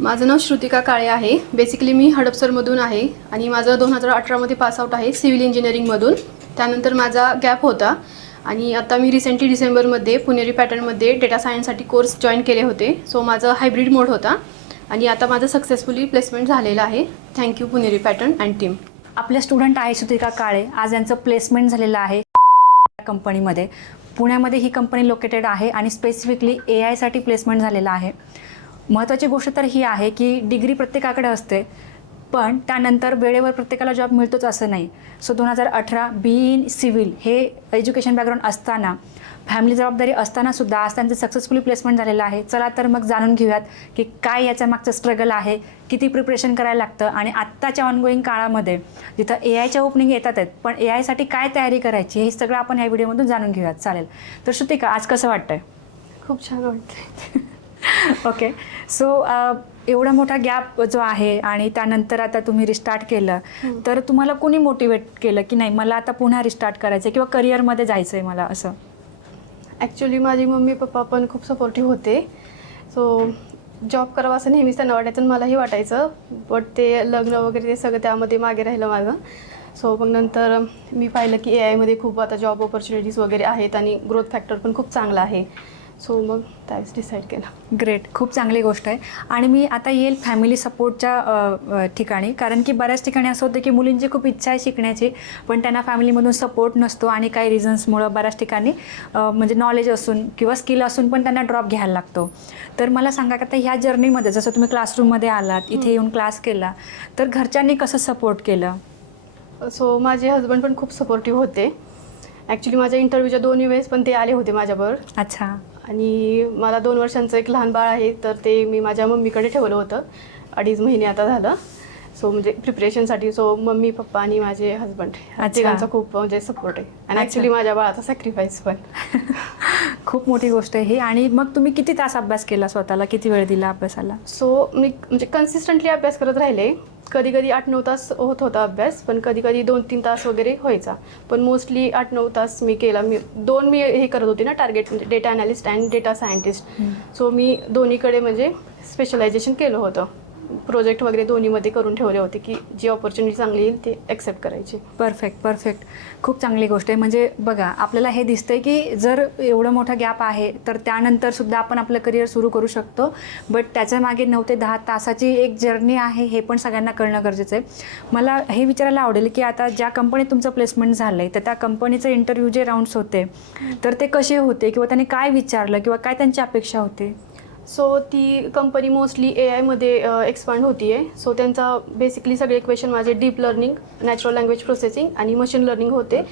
माझं नाव श्रुतिका काळे आहे. बेसिकली मी हडपसरमधून आहे आणि माझं 2018मध्ये पासआउट आहे सिव्हिल इंजिनिअरिंगमधून. त्यानंतर माझा गॅप होता आणि आता मी रिसेंटली डिसेंबरमध्ये पुणेरी पॅटर्नमध्ये डेटा सायन्ससाठी कोर्स जॉईन केले होते. सो माझं हायब्रिड मोड होता आणि आता माझं सक्सेसफुली प्लेसमेंट झालेलं आहे. Thank you Puneri pattern and team. आपल्या स्टुडंट आहे श्रुतिका काळे. आज यांचं प्लेसमेंट झालेलं आहे कंपनीमध्ये. पुण्यामध्ये ही कंपनी लोकेटेड आहे आणि स्पेसिफिकली AI साठी प्लेसमेंट झालेलं आहे. महत्त्वाची गोष्ट तर ही आहे की डिग्री प्रत्येकाकडे असते, पण त्यानंतर वेळेवर प्रत्येकाला जॉब मिळतोच असं नाही. सो 2018 BE इन सिव्हिल हे एज्युकेशन बॅकग्राऊंड असताना, फॅमिली जबाबदारी असतानासुद्धा आज त्यांचं सक्सेसफुली प्लेसमेंट झालेलं आहे. चला तर मग जाणून घेऊयात की काय याच्या मागचं स्ट्रगल आहे, किती प्रिपरेशन करायला लागतं आणि आत्ताच्या ऑनगोईंग काळामध्ये जिथं AIच्या ओपनिंग येतात आहेत, पण AI साठी काय तयारी करायची हे सगळं आपण ह्या व्हिडिओमधून जाणून घेऊयात. चालेल तर श्रुतिका, आज कसं वाटतंय? खूप छान वाटतं. ओके. सो एवढा मोठा गॅप जो आहे आणि त्यानंतर आता तुम्ही रिस्टार्ट केलं, तर तुम्हाला कोणी मोटिवेट केलं की नाही मला आता पुन्हा रिस्टार्ट करायचं आहे किंवा करिअरमध्ये जायचं आहे मला असं? ॲक्च्युली माझी मम्मी पप्पा पण खूप सपोर्टिव्ह होते. सो जॉब करावा असं नेहमीच त्यांना वाटायचं आणि मलाही वाटायचं, बट ते लग्न वगैरे ते सगळं त्यामध्ये मागे राहिलं माझं. सो मग नंतर मी पाहिलं की AIमध्ये खूप आता जॉब ऑपॉर्च्युनिटीज वगैरे आहेत आणि ग्रोथ फॅक्टर पण खूप चांगला आहे. सो मग त्यावेळेस डिसाईड केलं. ग्रेट, खूप चांगली गोष्ट आहे. आणि मी आता येईल फॅमिली सपोर्टच्या ठिकाणी, कारण की बऱ्याच ठिकाणी असं होतं की मुलींची खूप इच्छा आहे शिकण्याची, पण त्यांना फॅमिलीमधून सपोर्ट नसतो आणि काही रिझन्समुळं बऱ्याच ठिकाणी म्हणजे नॉलेज असून किंवा स्किल असून पण त्यांना ड्रॉप घ्यायला लागतो. तर मला सांगा की आता ह्या जर्नीमध्ये जसं तुम्ही क्लासरूममध्ये आलात, इथे येऊन क्लास केला, तर घरच्यांनी कसं सपोर्ट केलं? सो माझे हजबंड पण खूप सपोर्टिव्ह होते. ॲक्च्युली माझ्या इंटरव्ह्यूच्या 2 वेळेस पण ते आले होते माझ्याबरोबर. अच्छा. आणि मला 2 वर्षांचं एक लहान बाळ आहे, तर ते मी माझ्या मम्मीकडे ठेवलं होतं. 2.5 महिने आता झालं. सो म्हणजे प्रिपरेशनसाठी. सो मम्मी पप्पा आणि माझे हजबंड तिघांचा खूप म्हणजे सपोर्ट आहे. आणि ॲक्च्युली माझ्या बाळाचा सॅक्रिफाईस पण. खूप मोठी गोष्ट आहे ही. आणि मग तुम्ही किती तास अभ्यास केला स्वतःला, किती वेळ दिला अभ्यासाला? सो मी म्हणजे कन्सिस्टंटली अभ्यास करत राहिले. कधी कधी 8-9 तास होत होता अभ्यास, पण कधी कधी 2-3 तास वगैरे व्हायचा. पण मोस्टली 8-9 तास मी केला. मी हे करत होते ना टार्गेट, म्हणजे data analyst and data scientist. So मी दोन्हीकडे म्हणजे स्पेशलायझेशन केलं होतं. प्रोजेक्ट वगैरे दोन्हीमध्ये करून ठेवले होते की जी ऑपॉर्च्युनिटी चांगली येईल ते ॲक्सेप्ट करायची. परफेक्ट. खूप चांगली गोष्ट आहे. म्हणजे बघा, आपल्याला हे दिसतंय की जर एवढं मोठा गॅप आहे तर त्यानंतर सुद्धा आपण आपलं करिअर सुरू करू शकतो, बट त्याच्या मागे 9 ते 10 तासाची एक जर्नी आहे हे पण सगळ्यांना कळणं गरजेचं आहे. मला हे विचारायला आवडेल की आता ज्या कंपनीत तुमचं प्लेसमेंट झालं आहे तर त्या कंपनीचं इंटरव्ह्यू जे राऊंड्स होते तर ते कसे होते किंवा त्यांनी काय विचारलं किंवा काय त्यांची अपेक्षा होती? सो ती कंपनी मोस्टली AIमध्ये एक्सपांड होती आहे. सो त्यांचा बेसिकली सगळे क्वेश्चन माझे deep learning, natural language processing आणि मशीन लर्निंग होते.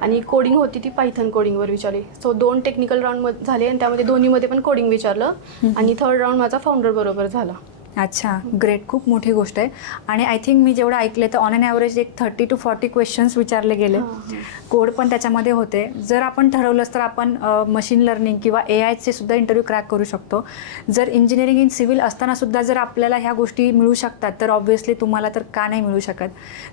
आणि कोडिंग होती ती पायथन कोडिंगवर विचारली. सो 2 टेक्निकल राऊंड झाले आणि त्यामध्ये दोन्हीमध्ये पण कोडिंग विचारलं. आणि 3rd राऊंड माझा फाउंडर बरोबर झाला. अच्छा, ग्रेट. खूप मोठी गोष्ट आहे. आणि आय थिंक मी जेवढं ऐकलं तर ऑन ॲन ॲव्हरेज एक 30 to 40 क्वेश्चन्स विचारले गेले. कोड पण त्याच्यामध्ये होते. जर आपण ठरवलंच तर आपण मशीन लर्निंग किंवा AIचे सुद्धा इंटरव्ह्यू क्रॅक करू शकतो. जर इंजिनिअरिंग इन सिव्हिल असतानासुद्धा जर आपल्याला ह्या गोष्टी मिळू शकतात तर ऑब्व्हियसली तुम्हाला तर का नाही मिळू शकत.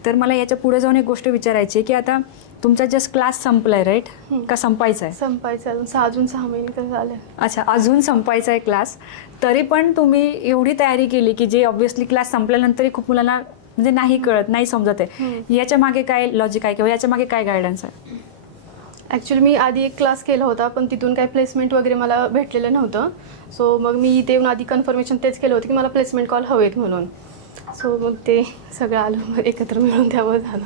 तर मला याच्या पुढे जाऊन एक गोष्ट विचारायची की आता तुमचा जस्ट क्लास संपला आहे, राईट? का संपायचा आहे? संपायचं अजून 6 महिने तर झाले. अच्छा, अजून संपायचा आहे क्लास. तरी पण तुम्ही एवढी तयारी केली की जे ऑब्व्हियसली क्लास संपल्यानंतरही खूप मुलांना म्हणजे नाही कळत, नाही समजत आहे. याच्या मागे काय लॉजिक आहे किंवा याच्या मागे काय गायडन्स आहे? ॲक्च्युली मी आधी एक क्लास केला होता, पण तिथून काही प्लेसमेंट वगैरे मला भेटलेलं नव्हतं. सो मग मी इथे येऊन आधी कन्फर्मेशन तेच केलं होतं की मला प्लेसमेंट कॉल हवेत म्हणून. सो मग ते सगळं आलं एकत्र मिळून त्यावर झालं.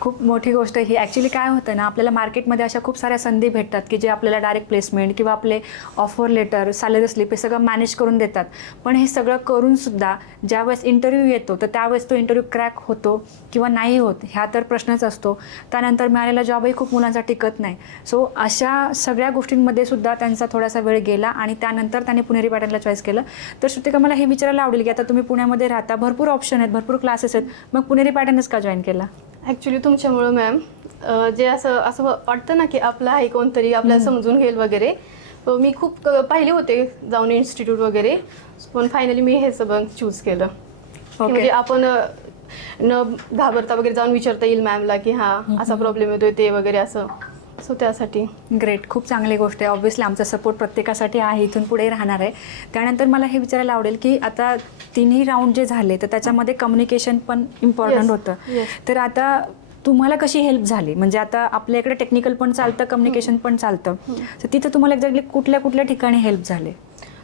खूप मोठी गोष्ट ही. ॲक्च्युली काय होतं ना, आपल्याला मार्केटमध्ये अशा खूप साऱ्या संधी भेटतात की जे आपल्याला डायरेक्ट प्लेसमेंट किंवा आपले ऑफर लेटर, सॅलरी स्लिप हे सगळं मॅनेज करून देतात. पण हे सगळं करूनसुद्धा ज्यावेळेस इंटरव्ह्यू येतो तर त्यावेळेस तो इंटरव्ह्यू क्रॅक होतो किंवा नाही होत ह्या तर प्रश्नच असतो. त्यानंतर मिळालेला जॉबही खूप मुलांचा टिकत नाही. सो अशा सगळ्या गोष्टींमध्ये सुद्धा त्यांचा थोडासा वेळ गेला आणि त्यानंतर त्यांनी पुणेरी पॅटर्नला चॉईस केलं. तर श्रुतिका, मला हे विचारायला आवडेल की आता तुम्ही पुण्यामध्ये राहता, भरपूर ऑप्शन आहेत, भरपूर क्लासेस आहेत, मग पुणेरी पॅटर्नच का जॉईन केला? ॲक्च्युली तुमच्यामुळं मॅम, जे असं वाटतं ना की आपलं आहे कोणतरी आपल्याला समजून घेईल वगैरे. मी खूप पाहिले होते जाऊन इन्स्टिट्यूट वगैरे, पण फायनली मी हे सगळं चूज केलं. म्हणजे आपण न घाबरता वगैरे जाऊन विचारता येईल मॅमला की हां असा प्रॉब्लेम येतोय ते वगैरे असं. सो त्यासाठी. ग्रेट, खूप चांगली गोष्ट आहे. ऑब्व्हियसली आमचा सपोर्ट प्रत्येकासाठी आहे, इथून पुढे राहणार आहे. त्यानंतर मला हे विचारायला आवडेल की आता तिन्ही राऊंड जे झाले तर त्याच्यामध्ये कम्युनिकेशन पण इम्पॉर्टंट होतं. तर आता तुम्हाला कशी हेल्प झाली? म्हणजे आता आपल्या इकडे टेक्निकल पण चालतं, कम्युनिकेशन पण चालतं, तर तिथं तुम्हाला एक्झॅक्टली कुठल्या कुठल्या ठिकाणी हेल्प झाले?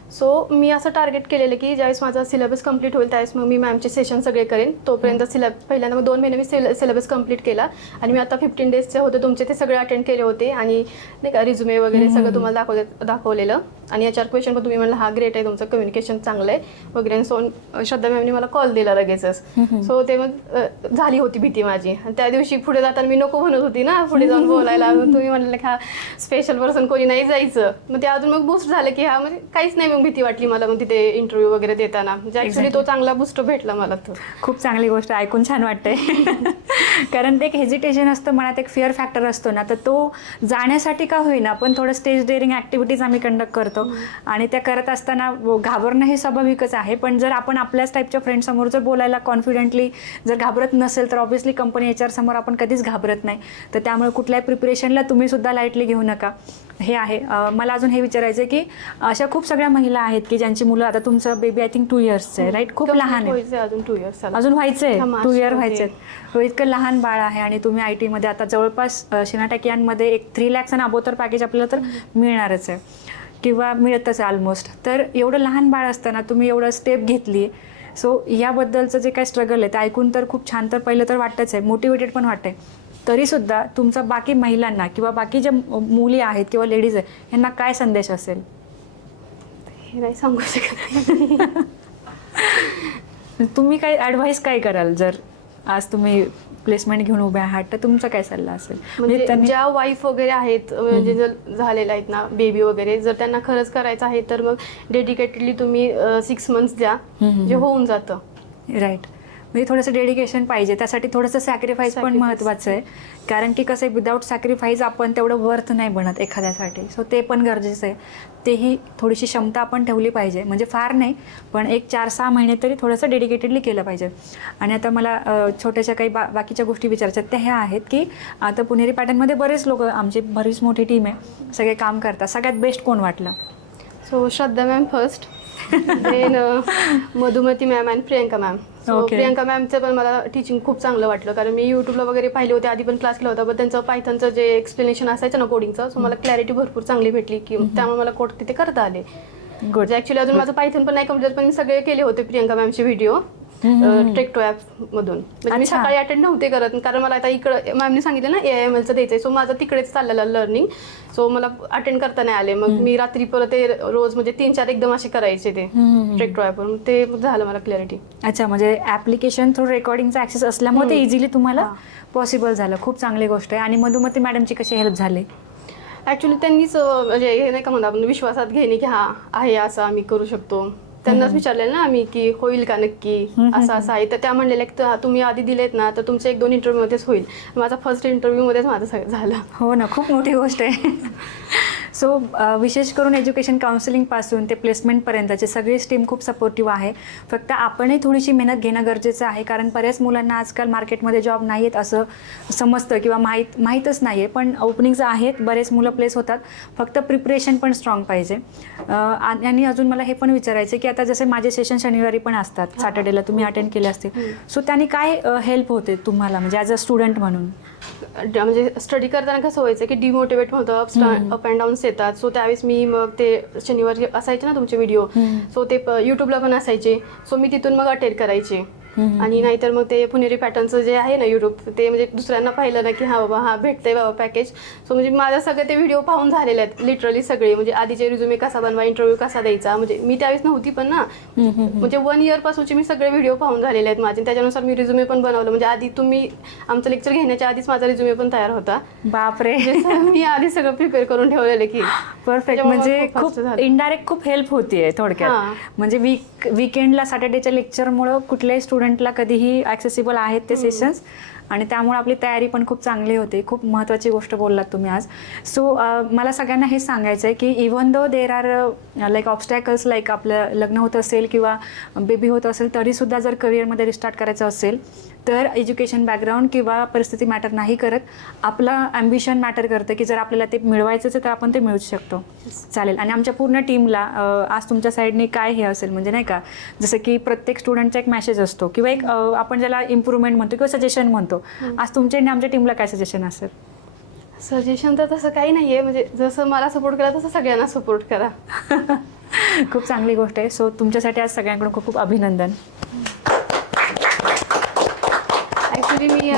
सो मी असं टार्गेट केलेलं की ज्यावेळेस माझा सिलेबस कंप्लीट होईल त्यावेळेस मग मी मॅमचे सेशन सगळे करेन. तोपर्यंत पहिल्यांदा मग 2 महिने मी सिलेबस कंप्लीट केला आणि मी आता 15 डेजचे होते तुमचे ते सगळे अटेंड केले होते आणि नाही का रिझ्युमे वगैरे सगळं तुम्हाला दाखवलेलं. आणि याच्यावर क्वेश्चन पण तुम्ही म्हणलं हा ग्रेट आहे, तुमचं कम्युनिकेशन चांगलं आहे वगैरे. सो श्रद्धा मॅमने मला कॉल दिला लगेचच. सो ते मग झाली होती भीती माझी. आणि त्या दिवशी पुढे जाताना मी नको म्हणत होती ना पुढे जाऊन बोलायला. तुम्ही म्हणलं की हा स्पेशल पर्सन कोणी नाही जायचं. मग ते अजून मग बूस्ट झालं की हा म्हणजे काहीच नाही. मग भीती वाटली मला मग तिथे इंटरव्ह्यू वगैरे देताना. म्हणजे ॲक्च्युली तो चांगला बूस्ट भेटला मला. तो खूप चांगली गोष्ट, ऐकून छान वाटतंय. कारण ते एक हेजिटेशन असतं मनात, एक फिअर फॅक्टर असतो ना, तर तो जाण्यासाठी का होईना पण थोडं स्टेज डेअरिंग ॲक्टिव्हिटीज आम्ही कंडक्ट करतो आणि त्या करत असताना घाबरणं हे स्वाभाविकच आहे. पण जर आपण आपल्याच टाईपच्या फ्रेंडसमोर जर बोलायला कॉन्फिडेंटली जर घाबरत नसेल तर ऑब्व्हियसली कंपनी HR समोर आपण कधीच घाबरत नाही. तर त्यामुळे कुठल्याही प्रिपरेशनला तुम्ही सुद्धा लाईटली घेऊ नका, हे आहे. मला अजून हे विचारायचं आहे की अशा खूप सगळ्या महिला आहेत की ज्यांची मुलं, आता तुमचं बेबी आय थिंक 2 इयर्सचं आहे, राईट? खूप लहान आहे अजून 2 इयर्स अजून व्हायचंय, 2 इयर व्हायचे. इतकं लहान बाळ आहे आणि तुम्ही IT मध्ये आता जवळपास शिनाटेक यांमध्ये एक 3 lakhs आणि अबोव तर पॅकेज आपल्याला तर मिळणारच आहे किंवा मिळतच आहे ऑलमोस्ट. तर एवढं लहान बाळ असताना तुम्ही एवढं स्टेप घेतली. सो याबद्दलचं जे काही स्ट्रगल आहे ते ऐकून तर खूप छान, तर पहिलं तर वाटतंच आहे, मोटिवेटेड पण वाटतंय. तरीसुद्धा तुमचा बाकी महिलांना किंवा बाकी ज्या मुली आहेत किंवा लेडीज आहेत यांना काय संदेश असेल? हे नाही सांगू शकत. तुम्ही काय ॲडवाईस काय कराल जर आज तुम्ही प्लेसमेंट घेऊन उभे आहात, तर तुमचा काय सल्ला असेल? म्हणजे ज्या वाईफ वगैरे आहेत, म्हणजे जर झालेल्या आहेत ना बेबी वगैरे, जर त्यांना खरंच करायचं आहे तर मग डेडिकेटेडली तुम्ही 6 months द्या, जे होऊन जातं. राईट. म्हणजे थोडंसं डेडिकेशन पाहिजे, त्यासाठी थोडंसं सॅक्रिफाईस पण महत्त्वाचं आहे. कारण की कसं आहे, विदाऊट सॅक्रिफाईस आपण तेवढं वर्थ नाही बनत एखाद्यासाठी. सो ते पण गरजेचं आहे. तेही थोडीशी क्षमता आपण ठेवली पाहिजे, म्हणजे फार नाही पण एक 4-6 महिने तरी थोडंसं डेडिकेटेडली केलं पाहिजे. आणि आता मला छोट्याशा काही बाकीच्या गोष्टी विचारायच्या त्या ह्या आहेत की आता पुणेरी पॅटर्नमध्ये बरेच लोक, आमची बरीच मोठी टीम आहे, सगळे काम करतात. सगळ्यात बेस्ट कोण वाटलं? So Shraddha ma'am first, then Madhumati ma'am आणि प्रियंका मॅम. सो प्रियंका मॅमचं पण मला टीचिंग खूप चांगलं वाटलं, कारण मी यूट्यूबला वगैरे पाहिले होते, आधी पण क्लास केला होता, पण त्यांचं पायथनचं जे एक्सप्लेनेशन असायचं ना कोडिंगचं, सो मला क्लॅरिटी भरपूर चांगली भेटली की त्यामुळे मला कोड तिथे करता आले. गुड. ॲक्च्युली अजून माझं पायथन पण नाही कम्प्लीट, पण मी सगळे केले होते प्रियंका मॅमचे व्हिडिओ टेक्टो ॲपमधून. म्हणजे मी सकाळी अटेंड नव्हते करत, कारण मला आता इकडं मॅमने सांगितलं ना AIMLचं द्यायचं आहे, सो माझं तिकडेच चाललेलं लर्निंग. सो मला अटेंड करता नाही आले. मग मी रात्री परत ते रोज म्हणजे 3-4 एकदम असे करायचे ते टेक्टो ॲपवर, ते झालं मला क्लॅरिटी. अच्छा, म्हणजे ॲप्लिकेशन थ्रू रेकॉर्डिंगचा ॲक्सेस असल्यामुळे ते इझिली तुम्हाला पॉसिबल झालं. खूप चांगली गोष्ट आहे. आणि मधुमती मॅडमची कशी हेल्प झाली? ॲक्च्युली त्यांनीच म्हणजे हे नाही का म्हणतो आपण विश्वासात घेणे की हा आहे असं आम्ही करू शकतो. त्यांनाच विचारलेलं ना आम्ही की होईल का नक्की, असं असं आहे. तर त्या म्हणलेल्या की तुम्ही आधी दिलेत ना तर तुमच्या 1-2 इंटरव्ह्यूमध्येच होईल. माझा फर्स्ट इंटरव्ह्यूमध्येच माझं सगळं झालं. हो ना, खूप मोठी गोष्ट आहे. सो विशेष करून एज्युकेशन काउन्सिलिंगपासून ते प्लेसमेंटपर्यंतची सगळी टीम खूप सपोर्टिव्ह आहे. फक्त आपणही थोडीशी मेहनत घेणं गरजेचं आहे, कारण बऱ्याच मुलांना आजकाल मार्केटमध्ये जॉब नाही आहेत असं समजतं किंवा माहीतच नाही आहे. पण ओपनिंग्स आहेत, बरेच मुलं प्लेस होतात, फक्त प्रिपरेशन पण स्ट्रॉंग पाहिजे. आणि अजून मला हे पण विचारायचं की आता जसे माझे सेशन शनिवारी पण असतात, सॅटर्डेला तुम्ही अटेंड केले असतील, सो त्यांनी काय हेल्प होते तुम्हाला म्हणजे ॲज अ स्टुडंट म्हणून? म्हणजे स्टडी करताना कसं व्हायचं की डिमोटिवेट होतं, अप अँड डाऊन्स येतात. सो त्यावेळेस मी मग ते शनिवारी असायचे ना तुमचे व्हिडिओ, सो ते यूट्यूबला पण असायचे, सो मी तिथून मग अटेंड करायचे. आणि नाहीतर मग ते पुणेरी पॅटर्नचं जे आहे ना यूट्यूब, ते म्हणजे दुसऱ्यांना पाहिलं ना की हा बाबा हा भेटतंय बाबा पॅकेज. सो म्हणजे माझं सगळे ते व्हिडिओ पाहून झालेले आहेत लिटरली सगळे. म्हणजे आधीचे रिझ्युमे कसा बनवा, इंटरव्ह्यू कसा द्यायचा, म्हणजे मी त्यावेळेस नव्हती पण ना, म्हणजे 1 year पासूनचे मी सगळे व्हिडिओ पाहून झालेले आहेत माझे. त्याच्यानुसार मी रिझ्युमे पण बनवलं. म्हणजे आधी तुम्ही आमचं लेक्चर घेण्याच्या आधीच माझा रिझ्युमे पण तयार होता. बापरे. मी आधी सगळं प्रिपेअर करून ठेवलेलं की परफेक्ट. म्हणजे खूप इनडायरेक्ट खूप हेल्प होतीये थोडक्यात. म्हणजे वीकेंडला सॅटर्डेच्या लेक्चरमुळं कुठल्याही स्टुडंटला कधीही ॲक्सेसिबल आहेत ते सेशन्स आणि त्यामुळे आपली तयारी पण खूप चांगली होती. खूप महत्त्वाची गोष्ट बोललात तुम्ही आज. सो मला सगळ्यांना हे सांगायचं आहे की even though there are like obstacles, like आपलं लग्न होत असेल किंवा बेबी होत असेल, तरीसुद्धा जर करिअरमध्ये रिस्टार्ट करायचं असेल तर एज्युकेशन बॅकग्राऊंड किंवा परिस्थिती मॅटर नाही करत. आपलं ॲम्बिशन मॅटर करतं की जर आपल्याला ते मिळवायचंच आहे तर आपण ते मिळवू शकतो. चालेल. आणि आमच्या पूर्ण टीमला आज तुमच्या साईडने काय हे असेल म्हणजे नाही का, जसं की प्रत्येक स्टुडंटचा एक मेसेज असतो किंवा एक आपण ज्याला इम्प्रूव्हमेंट म्हणतो किंवा सजेशन म्हणतो, आज तुमच्या आणि आमच्या टीमला काय सजेशन असेल? सजेशन तर तसं काही नाही आहे, म्हणजे जसं मला सपोर्ट करा तसं सगळ्यांना सपोर्ट करा. खूप चांगली गोष्ट आहे. सो तुमच्यासाठी आज सगळ्यांकडून खूप खूप अभिनंदन. ॲक्च्युली मी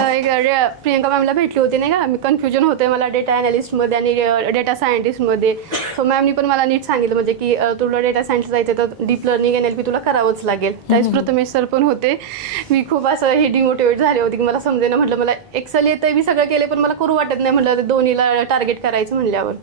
प्रियंका मॅमला भेटली होती नाही का, मी कन्फ्युजन होते मला डेटा ॲनालिस्टमध्ये आणि डेटा सायंटिस्टमध्ये. सो मॅमनी पण मला नीट सांगितलं म्हणजे की तुला डेटा सायन्स जायचं तर डीप लर्निंग NLP तुला करावंच लागेल. त्यावेळेस प्रथमेश सर पण होते. मी खूप असं हे डिमोटिवेट झाले होते की मला समजेना, म्हटलं मला एक्सेल येतं मी सगळं केलं पण मला करू वाटत नाही, म्हटलं दोन्हीला टार्गेट करायचं म्हणल्यावर.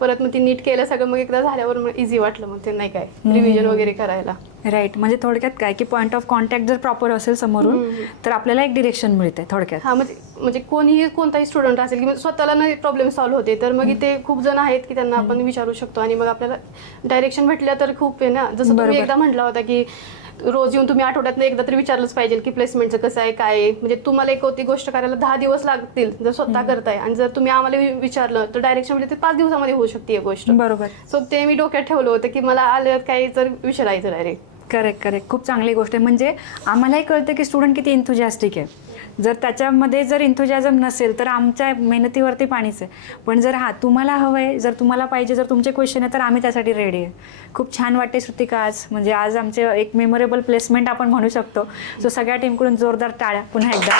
परत मग ती नीट केलं सगळं, मग एकदा झाल्यावर मग इझी वाटलं मग ते नाही काय रिव्हिजन वगैरे करायला. राईट. म्हणजे थोडक्यात काय की पॉईंट ऑफ कॉन्टॅक्ट जर प्रॉपर असेल समोरून तर आपल्याला एक डिरेक्शन मिळते थोडक्यात. हां, म्हणजे कोणीही कोणताही स्टुडंट असेल की स्वतःला नाही प्रॉब्लेम सॉल्व्ह होते तर मग इथे खूप जण आहेत की त्यांना आपण विचारू शकतो आणि मग आपल्याला डायरेक्शन भेटल्या तर खूप आहे ना. जसं तुम्ही एकदा म्हटला होता की रोज येऊन तुम्ही आठवड्यातनं एकदा तरी विचारलंच पाहिजे की प्लेसमेंटचं कसं आहे काय आहे. म्हणजे तुम्हाला एक होती गोष्ट करायला 10 दिवस लागतील जर स्वतः करताय, आणि जर तुम्ही आम्हाला विचारलं तर डायरेक्शन म्हणजे ते 5 दिवसामध्ये होऊ शकते ही गोष्ट. बरोबर. सो ते मी डोक्यात ठेवलं होतं की मला आलं काही तर विचारायचं डायरेक्ट. करेक्ट. खूप चांगली गोष्ट आहे. म्हणजे आम्हालाही कळतं की स्टुडंट किती एन्थुजियास्टिक आहे. जर त्याच्यामध्ये जर एन्थुजियाझम नसेल तर आमच्या मेहनतीवरती पाणीच आहे. पण जर तुम्हाला हवं आहे, जर तुम्हाला पाहिजे, जर तुमचे क्वेश्चन आहे तर आम्ही त्यासाठी रेडी आहे. खूप छान वाटते श्रुतिका आज. म्हणजे आज आमचे एक मेमोरेबल प्लेसमेंट आपण म्हणू शकतो. सो सगळ्या टीमकडून जोरदार टाळ्या पुन्हा एकदा.